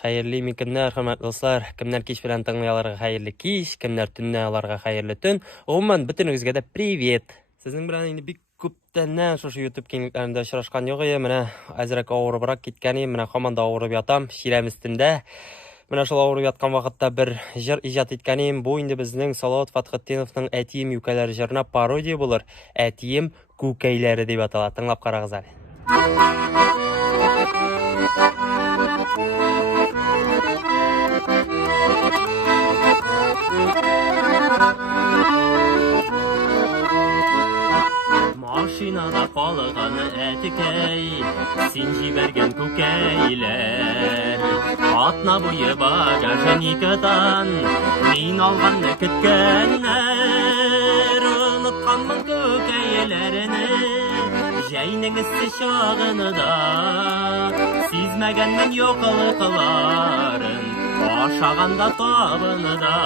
Хәерле микеннәр, хөрмәтле дуслар, кемнәр кич белән тыңлыйларга хәерле кич, кемнәр төнне аларга хәерле төн. Гомумән, бөтенегезгә дә привет. Сезнең белән инде бик күптәннән шушы YouTube киңлекләрендә очрашкан юк идем. Менә әзрәк авырыбрак киткәнем, менә һаман да авырып ятам, чирәм өстендә. Менә шул авырып яткан вакытта бер җыр иҗат иткәнем. Бу инде безнең Салават Фатхетдиновның Әтием юкәләр җырына пародия булыр. Әтием күкәйләре дип атала. Тыңлап карагыз әле. Машинада калган әтекәй, син җибәргән күкәйләр. Атна буе багажникадан мин алганны көткәннәр. Онытканмын күкәйләрне, җәйнең эссе чагында. Сизмәгәнмен юклыкларын, ашаганда табында.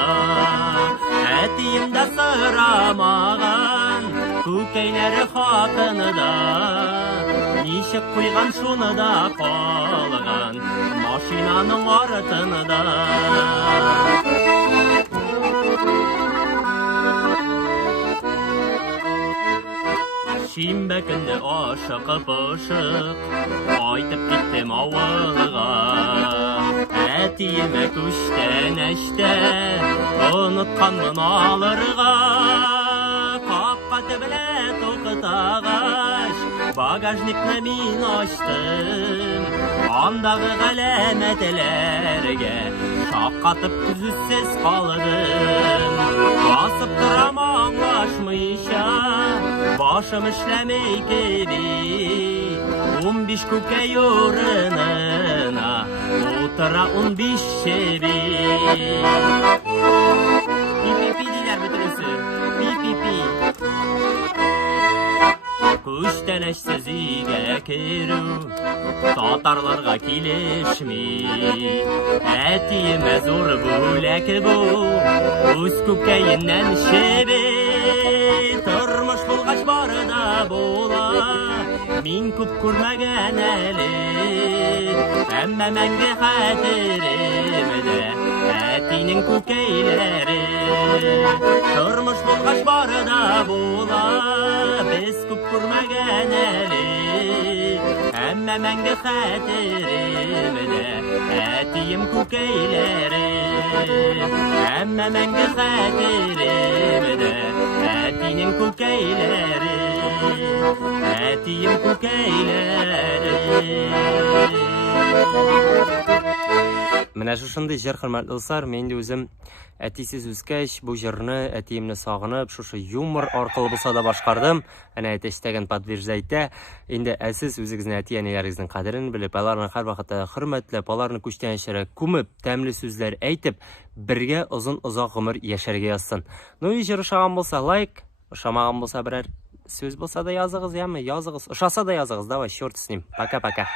Әтиемдә сорамаган күкәйләре хакында. Ничек куйган шуны да калган машинаның артында. Шимбә көнне ашык-пышык кайтып киттем авылга. Әтиемә күчтән әчтә онытканмын алырга. Капка төбенә тукытагач, багажникны мин ачтым. Андагы галәмәтләргә шаккатып күзсез калдым. Басып торам аңлашмыйча, башым эшләмәй кеби. 15 күкәй урынына утыра 15 чеби. Пи-пи-пи диләр бөтенесе, пи-пи-пи. Күчтән әчсез өйгә керү татарларга килешми. Әтиемә зур бүләк бу, үз күкәеннән чеби. Тормыш булгач бары да була, мин күп күрмәгән әле. Әмма мәңге хәтеремдә әтинең күкәйләре. Тормыш булгач бары да була, без күп күрмәгән әле. Әмма мәңге хәтеремдә әтием күкәйләре. Әмма мәңге хәтеремдә әтинең күкәйләре. Әтием күкәйләре. Менә шушындый җыр, хөрмәтле дуслар, мен инде үзем әтисез үскәч, бу җырны әтиемне сагынып, шушы юмор аркылы булса да башкардым. Әнә әтәчтәген подтверждайта. Инде сез үзегезнең әти-әниләрегезнең кадерен белеп, аларны һәрвакытта хөрмәтләп, аларны күчтән яшәрә күмеп, тәмле сүзләр әйтеп, бергә озын-озак гомер яшәргә язсын. Ну и җыр ошаган булса лайк, ошамаган булса берәр сүз булса да языгыз, яме, языгыз. Ошаса да языгыз. Давай, чёрт с ним. Пока-пока.